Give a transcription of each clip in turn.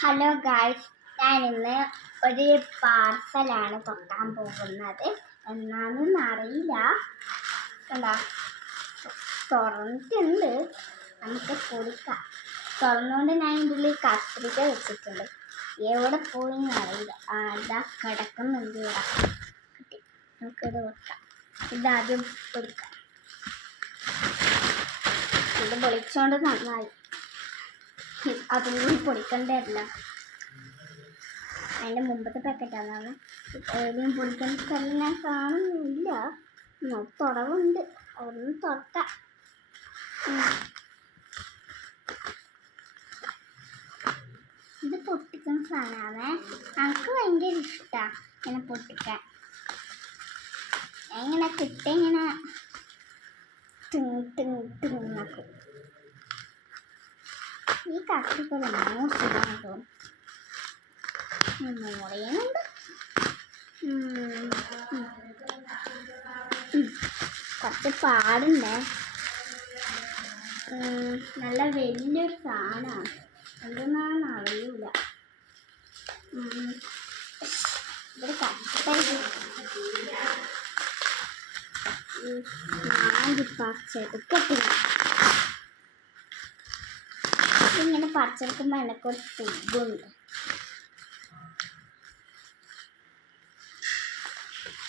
Hello guys, ഞാനിന്ന് ഒരു പാർസലാണ് തുറക്കാൻ പോകുന്നത്. എന്നാണെന്ന് അറിയില്ല. കണ്ടാ, തുറന്നിട്ടുണ്ട്. നമുക്ക് പൊടിക്കാം. തുറന്നുകൊണ്ട് ഞാൻ ഇതിൻ്റെ ഉള്ളിൽ കത്രിക വെച്ചിട്ടുണ്ട്. എവിടെ പോയിന്ന് അറിയില്ല. അതാ കിടക്കുന്നുണ്ട് ഇവിടെ. നമുക്കിത് വെക്കാം. ഇതാദ്യം പൊടിക്കാം. ഇത് പൊളിച്ചോണ്ട് നന്നായി. അതും കൂടി പൊടിക്കണ്ടല്ല. അതിൻ്റെ മുമ്പത്തെ പാക്കറ്റാണ്. ഏതെങ്കിലും പൊടിക്കേണ്ട സ്ഥലം ഞാൻ കാണുന്നില്ല. തുടവുണ്ട്, അവിടുന്ന് തുറക്കാം. ഇത് പൊട്ടിക്കുന്ന സാധനമാണ്. എനിക്ക് ഭയങ്കര ഇഷ്ടമാണ് ഇങ്ങനെ പൊട്ടിക്കാൻ. ഇങ്ങനെ കിട്ടി ഇങ്ങനെ തിങ്ങാക്കും. ഈ കത്തിക്കൊരു മൂട്ടിലാണ് തോന്നുന്നു. മുറിയുന്നുണ്ട്. കുറച്ച് പാടുണ്ടേ. നല്ല വലിയൊരു സാധനമാണ്. എന്തെന്നാണെന്ന് അറിയില്ല. ഇവിടെ കട്ട പറിച്ചെടുക്കത്തില്ല. ഇങ്ങനെ പറിച്ചെടുക്കുമ്പോൾ എനിക്കൊരു സുഖമുണ്ട്.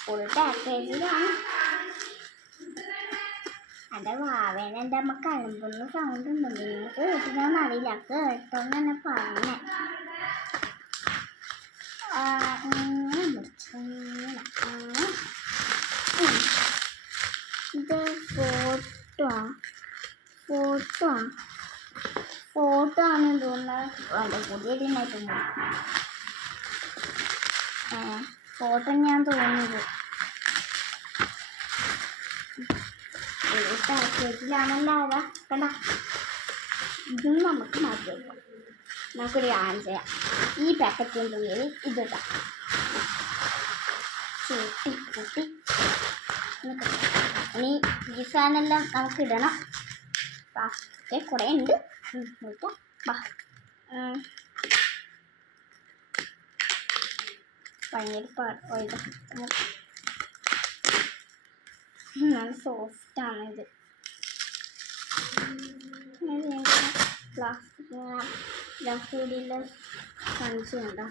ഫുൾ പാക്കേജിലാണ്. എൻ്റെ വാവേനെ എൻ്റെ അമ്മ കലമ്പുന്ന സൗണ്ട് ഉണ്ട്. നിങ്ങൾക്ക് കേട്ടിട്ടോന്ന് അറിയില്ല. കേട്ടോന്ന് തന്നെ പറഞ്ഞേ. ഇങ്ങനെ മുറിച്ച് ഇത് ഫോട്ടോ ആണെന്ന് തോന്നുന്നത്. പുതിയ ടീമായിട്ടുണ്ട്. ഫോട്ടോ ഞാൻ തോന്നുന്നത് പാക്കേജിലാണല്ലോ. അതാ കണ്ട. ഇതും നമുക്ക് മാറ്റി വയ്ക്കാം. നമുക്കൊരു കാര്യം ചെയ്യാം. ഈ പാക്കറ്റിൻ്റെ ഉള്ളിൽ ഇതിടാം. കൂട്ടി ഇനി ഈ സാധനമെല്ലാം നമുക്ക് ഇടണം. ഓക്കെ, കുറേ ഉണ്ട്. നോക്കാം. ഭയങ്കര നല്ല സോഫ്റ്റാണ് ഇത്. പ്ലാസ്റ്റിക്കിലുള്ള സഞ്ചി ഉണ്ടോ?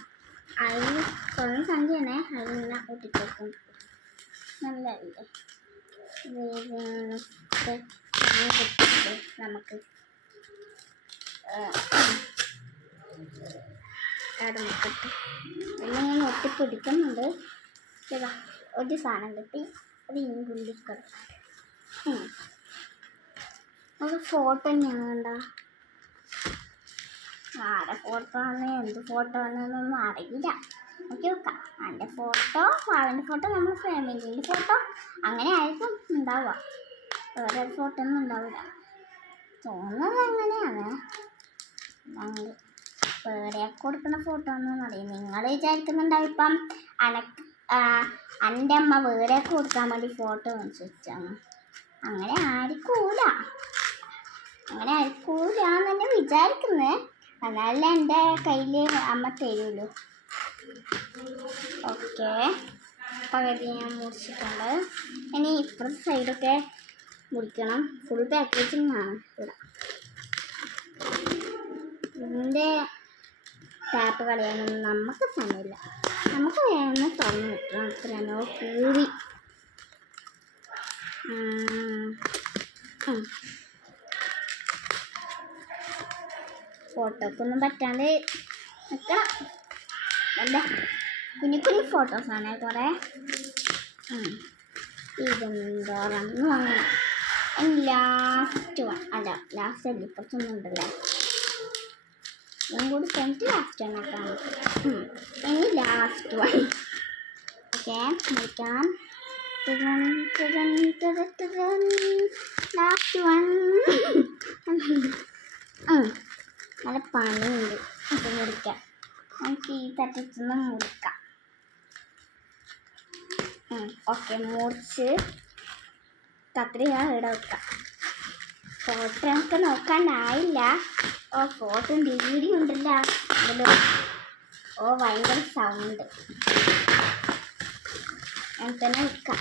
അതിൽ കുറേ സഞ്ചി തന്നെ. അതിങ്ങനെ ഒട്ടിച്ചേക്കും. നല്ലതല്ലേ? നമുക്ക് എല്ലാം ഞാൻ ഒട്ടിപ്പിടിക്കുന്നുണ്ട്. ഒരു സാധനം കിട്ടി. അത് ഇങ്ങുള്ളിക്കട ഒരു ഫോട്ടോ ഞാൻ കണ്ട. ആരുടെ ഫോട്ടോ ആണ്, എന്ത് ഫോട്ടോ ആണെന്നൊന്നും അറിയില്ല. നോക്കി നോക്കാം. എൻ്റെ ഫോട്ടോ, വാവൻ്റെ ഫോട്ടോ, നമ്മൾ ഫാമിലിൻ്റെ ഫോട്ടോ, അങ്ങനെ ആയിരിക്കും ഉണ്ടാവുക. വേറെ ഫോട്ടോ ഒന്നും ഉണ്ടാവില്ല തോന്നുന്നത്. അങ്ങനെയാണ്. വേറെ കൊടുക്കുന്ന ഫോട്ടോ ഒന്നും അറിയാം. നിങ്ങൾ വിചാരിക്കുന്നുണ്ടാവും ഇപ്പം എൻ്റെ അമ്മ വേറെ കൊടുക്കാൻ വേണ്ടി ഫോട്ടോ വെച്ചാണ്. അങ്ങനെ ആയിരിക്കൂല എന്ന് തന്നെ വിചാരിക്കുന്നത്. എന്നാലേ എൻ്റെ കയ്യിൽ അമ്മ തരുള്ളൂ. ഓക്കെ, പകുതി ഞാൻ മുറിച്ചിട്ടുണ്ട്. ഇനി ഇപ്പുറത്തെ സൈഡൊക്കെ മുറിക്കണം. ഫുൾ പാക്കേജിങ് ആണ് ഇവിടെ. ഇതിൻ്റെ ടാപ്പ് കളയാനൊന്നും നമുക്ക് സമയമില്ല. നമുക്ക് വേണമെന്ന് തുറന്ന് വെക്കണം. അത്രയാണോ കൂടി. ഫോട്ടോക്കൊന്നും പറ്റാണ്ട് നിൽക്കണം. അല്ല, കുഞ്ഞു ഫോട്ടോസാണ് കുറേ. ഇതെന്തോറന്നു അങ്ങനെ. ലാസ്റ്റ് വൺ അല്ല, ലാസ്റ്റ് അല്ല, ഇപ്പുറത്തൊന്നും ഉണ്ടല്ലോ. ഇതും കൂടി കഴിഞ്ഞിട്ട് ലാസ്റ്റ് വൺ ആക്കാം. ഇനി ലാസ്റ്റ് വൺ. ഓക്കെ, നോക്കാം. Last one. നല്ല പണിയുണ്ട്. ഇത് മുറിക്കാം. നമുക്ക് ഈ തട്ടത്തുനിന്ന് മുറിക്കാം. ഓക്കെ, മുറിച്ച് കത്രിക ഇവിടെ വെക്കാം. ഫോട്ടോ നമുക്ക് നോക്കാനായില്ല. ഫോട്ടോ വീഡിയോ ഉണ്ടല്ലോ. ഓ ഭയങ്കര സൗണ്ട്. അങ്ങനെ തന്നെ നിൽക്കാം.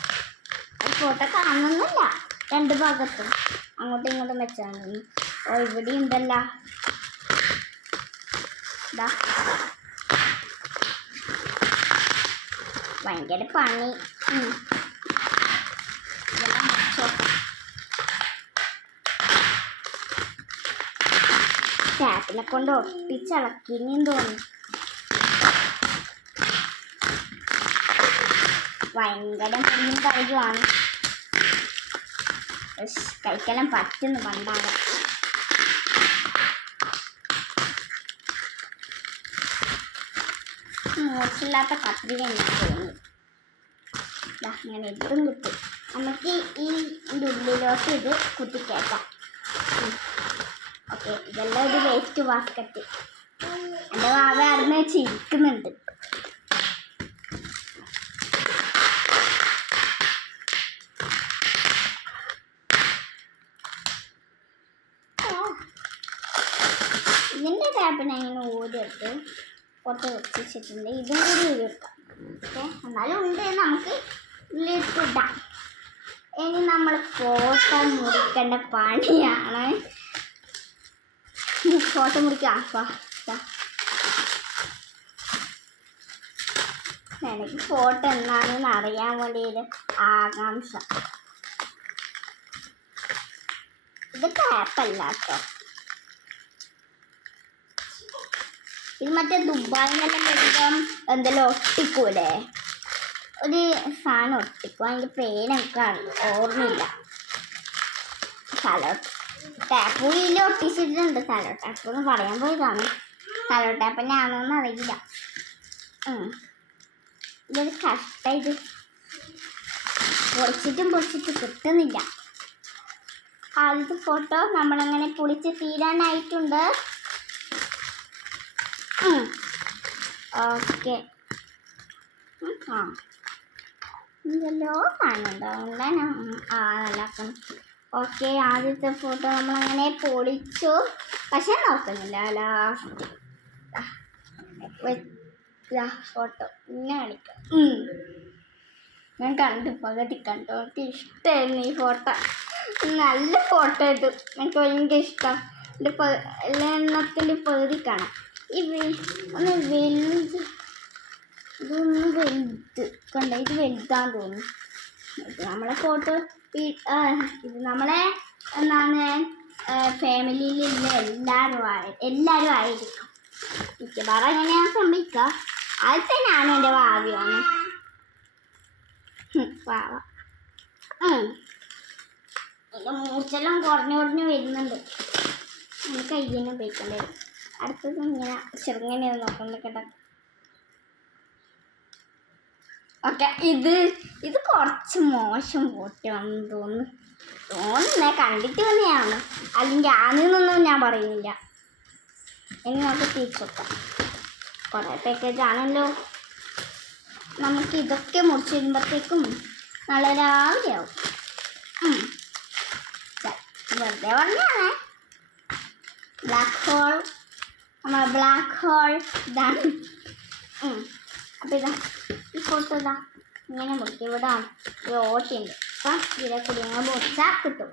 ഫോട്ടോ കാണുന്നില്ല രണ്ട് ഭാഗത്തും അങ്ങോട്ടും ഇങ്ങോട്ടും വെച്ചാൽ. ഓ ഇവിടെ ഉണ്ടല്ല ഭയങ്കര പണി. ടാപ്പിനെ കൊണ്ട് ഒട്ടിച്ചിളക്കിനും തോന്നി. ഭയങ്കര കുഞ്ഞും കഴിയുവാണ്. കഴിക്കെല്ലാം പറ്റുന്നു പണ്ടാണ്. മോശമില്ലാത്ത കത്രിക എനിക്ക് തോന്നി. അങ്ങനെ ഇതും കുത്തി നമുക്ക് ഈ ഉള്ളിലോട്ട് ഇത് കുത്തിക്കേക്കാം. ഓക്കെ, ഇതെല്ലാം ഒരു വേസ്റ്റ് ബാസ്ക്കറ്റ്. എൻ്റെ വാവ അറിഞ്ഞ് ചിരിക്കുന്നുണ്ട്. ഇതിൻ്റെ ടാപ്പിനെ ഇങ്ങനെ ഊരിയിട്ട് പുറത്ത് വെച്ചിട്ടുണ്ട്. ഇതും കൂടി ഊരിവെക്കാം. ഓക്കെ, എന്നാലും ഉണ്ട് നമുക്ക് ഉള്ളിട്ടിടാം. ഇനി നമ്മൾ ഫോട്ടോ മുറിക്കേണ്ട പണിയാണ്. ഫോട്ടോ മുറിക്കാം. എനിക്ക് ഫോട്ടോ എന്താണെന്ന് അറിയാൻ വേണ്ടിയൊരു ആകാംക്ഷ. ഇത് ടാപ്പല്ല കേട്ടോ. ഇത് മറ്റേ ദുബായിന്നെല്ലാം വരുമ്പം എന്തെല്ലാം ഒട്ടിക്കൂലേ, ഒരു സാധനം ഒട്ടിക്കും. അതിൻ്റെ പേരൊക്കെ ഓർമ്മയില്ല. സലോ ടാപ്പ് ഇതിൽ ഒട്ടിച്ചിട്ടുണ്ട്. സലോ ടാപ്പ് എന്ന് പറയാൻ പോയതാണ്. സലോ ടാപ്പ് തന്നെ ആണോന്ന് അറിയില്ല. ഇതൊരു കഷ്ടം. ഇത് പൊളിച്ചിട്ടും കിട്ടുന്നില്ല. ആദ്യത്തെ ഫോട്ടോ നമ്മളങ്ങനെ പൊളിച്ച് തീരാനായിട്ടുണ്ട്. ഓക്കെ, ഇതല്ലോ കാണുന്നുണ്ടോ? നല്ലാക്കണം. ഓക്കെ, ആദ്യത്തെ ഫോട്ടോ നമ്മളങ്ങനെ പൊളിച്ചു. പക്ഷെ നോക്കുന്നില്ല. ലാസ്റ്റ് ഫോട്ടോ ഇങ്ങനെ കാണിക്കാം. ഞാൻ പകുതി കണ്ടു. എനിക്ക് ഇഷ്ടമായിരുന്നു ഈ ഫോട്ടോ. നല്ല ഫോട്ടോ ഇത്. എനിക്ക് ഭയങ്കര ഇഷ്ടം. എല്ലാ എണ്ണത്തിൻ്റെ പകുതി കാണാം. ഒന്ന് വലുത്, ഇതൊന്ന് വലുത് കണ്ട. ഇത് വലുതാന്ന് തോന്നുന്നു. ഇത് നമ്മളെ ഫോട്ടോ ഇത് നമ്മളെ എന്താണ് ഫാമിലിയിലുള്ള എല്ലാവരും ആയിരിക്കും. മിക്കവാറും അങ്ങനെയാണ് സംഭവിക്കുക. അത് തന്നെയാണ് എൻ്റെ ഭാവിയാണ്. പാവ എൻ്റെ മൂർച്ചെല്ലാം കുറഞ്ഞു വരുന്നുണ്ട്. എനിക്ക് കയ്യിനെ ഉപയോഗിക്കേണ്ടി വരും. അടുത്തത് ഇങ്ങനെ ചെറുങ്ങനെ നോക്കണം കേട്ടോ. ഓക്കെ, ഇത് കുറച്ച് മോശം ഫോട്ടോയാണെന്ന് തോന്നുന്നേ. കണ്ടിട്ട് തന്നെയാണ്, അല്ലെങ്കിൽ ആണെന്നൊന്നും ഞാൻ പറയുന്നില്ല. ഇനി നമുക്ക് തിരിച്ചു വെക്കാം. കുറേ പാക്കേജ് ആണല്ലോ. നമുക്ക് ഇതൊക്കെ മുറിച്ച് വരുമ്പോഴത്തേക്കും നല്ല രാവിലെ ആവും. വെറുതെ പറഞ്ഞാണേ. ബ്ലാക്ക് ഹോൾ ഇതാണ്. അപ്പം ഈ ഫോട്ടോ ഇങ്ങനെ മുറിക്കും. ഇവിടെ ഒരു ഓട്ടയുണ്ട്. അപ്പം ഇതിലെ കൂടി ഇങ്ങനെ മുറിച്ചാൽ കിട്ടും.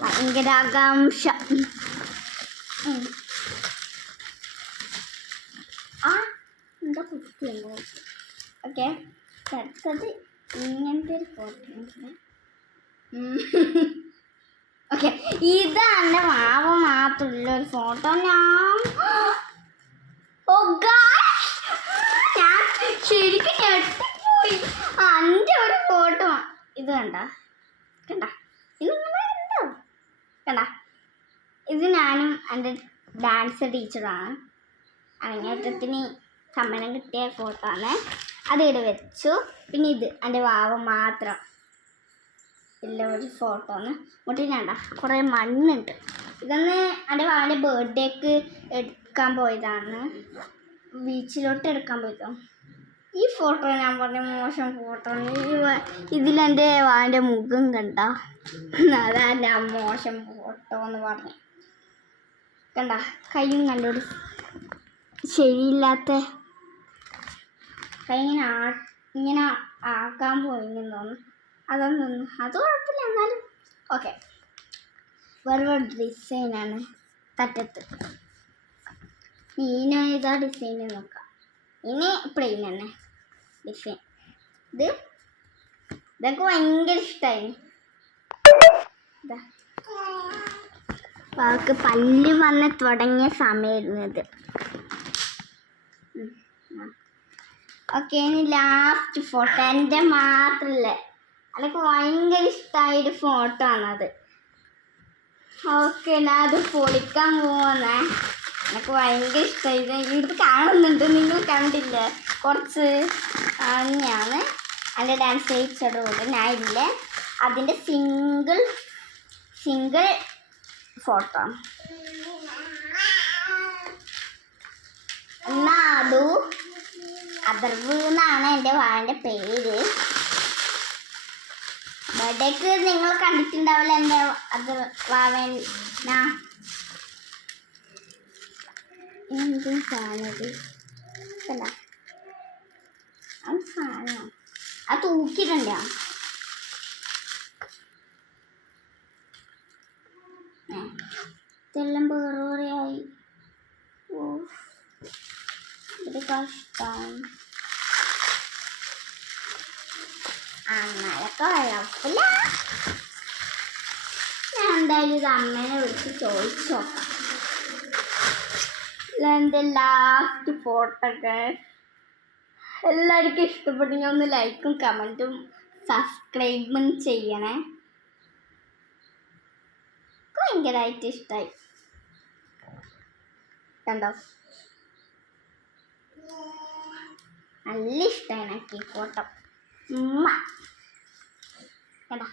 ഭയങ്കര ആകാംക്ഷ. എന്താ കുട്ടിയുണ്ടോ? ഓക്കെ, അടുത്തത് ഇങ്ങനത്തെ ഒരു ഫോട്ടോ. ഓക്കെ, ഇതാണ് മാവ മാത്രമുള്ളൊരു ഫോട്ടോ. ഞാൻ ശരിക്കും ഞെട്ടിപ്പോയി. എൻ്റെ ഒരു ഫോട്ടോ ഇത് കണ്ട ഇത് ഞാനും എൻ്റെ ഡാൻസ് ടീച്ചറാണ്. അരങ്ങേറ്റത്തിന് സമ്മാനം കിട്ടിയ ഫോട്ടോ ആണ്. അതിവിടെ വെച്ചു. പിന്നെ ഇത് എൻ്റെ വാവ മാത്രം ഇല്ല ഒരു ഫോട്ടോ ആണ്. മുട്ടിനാണ്ട കുറേ മണ്ണുണ്ട്. ഇതൊന്ന് എൻ്റെ വാവൻ്റെ ബർത്ത്ഡേക്ക് എടുക്കാൻ പോയതാണ്. ബീച്ചിലോട്ട് എടുക്കാൻ പോയതോ. ഈ ഫോട്ടോ ഞാൻ പറഞ്ഞ മോശം ഫോട്ടോ. ഇതിലെൻ്റെ വാൻ്റെ മുഖം കണ്ട, അതല്ല മോശം ഫോട്ടോ എന്ന് പറഞ്ഞു. കണ്ട കയ്യും കണ്ടൊരു ശരിയില്ലാത്ത കൈ ഇങ്ങനെ ആക്കാൻ പോയിന്ന് തോന്നുന്നു. അതൊന്നും അത് കുഴപ്പമില്ല. എന്നാലും ഓക്കെ. വേറെ ഡിസൈനാണ് തറ്റത്ത്. ഇനി ഏതാ ഡിസൈൻ നോക്കാം. ഇനി പ്ലെയിൻ തന്നെ ഡിസൈൻ. ഇതൊക്കെ ഭയങ്കര ഇഷ്ടമായി. അവർക്ക് പല്ല് വന്ന് തുടങ്ങിയ സമയമായിരുന്നു ഇത്. ഓക്കെ, ഇനി ലാസ്റ്റ് ഫോട്ടോ. എൻ്റെ മാത്രമല്ല, അതൊക്കെ ഭയങ്കര ഇഷ്ടമായൊരു ഫോട്ടോ ആണത്. ഓക്കെ, ഞാൻ അത് പൊളിക്കാൻ പോകുന്നേ. എനിക്ക് ഭയങ്കര ഇഷ്ടമായി. ഇത് കാണുന്നുണ്ട്, നിങ്ങൾ കണ്ടില്ല. കുറച്ച് ഞാൻ എൻ്റെ ഡാൻസ് ചെയ്യിച്ചതുകൊണ്ട് ഞാൻ ഇല്ലേ അതിൻ്റെ സിംഗിൾ ഫോട്ടോ. എന്നാ അതർവ് എന്നാണ് എൻ്റെ വാഴൻ്റെ പേര്. ബർത്ത്ഡേക്ക് നിങ്ങൾ കണ്ടിട്ടുണ്ടാവില്ല എൻ്റെ അത് വാവൻ. എന്തും സാധനത് അല്ല, അത് സാധനം അത് തൂക്കിയിട്ടുണ്ട. ഇതെല്ലാം വേറെ ആയി. ഓ, ഇത് കഷ്ടം. അങ്ങനൊക്കെ കുഴപ്പമില്ല. ഞാൻ എന്തായാലും ഇത് അമ്മേനെ വിളിച്ച് ചോദിച്ചു നോക്കാം. എൻ്റെ ലാസ്റ്റ് ഫോട്ടോകൾ എല്ലാവർക്കും ഇഷ്ടപ്പെട്ടെങ്കിൽ ഒന്ന് ലൈക്കും കമൻറ്റും സബ്സ്ക്രൈബും ചെയ്യണേ. ഭയങ്കരമായിട്ട് ഇഷ്ടമായി. കണ്ടോ, നല്ല ഇഷ്ടമായി എനിക്ക് ഈ ഫോട്ടോ. കണ്ടോ?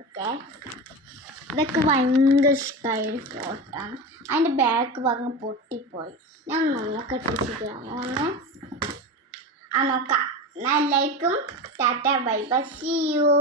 ഓക്കെ, ഇതൊക്കെ ഭയങ്കര ഇഷ്ടമായൊരു ഫോട്ടോ ആണ്. അതിൻ്റെ ബാക്ക് ഭാഗം പൊട്ടിപ്പോയി. ഞാൻ നോക്കട്ടെ ശരിയാവുമെന്ന്. നോക്കാം. ഞാൻ എല്ലാവർക്കും tata bye bye, see U.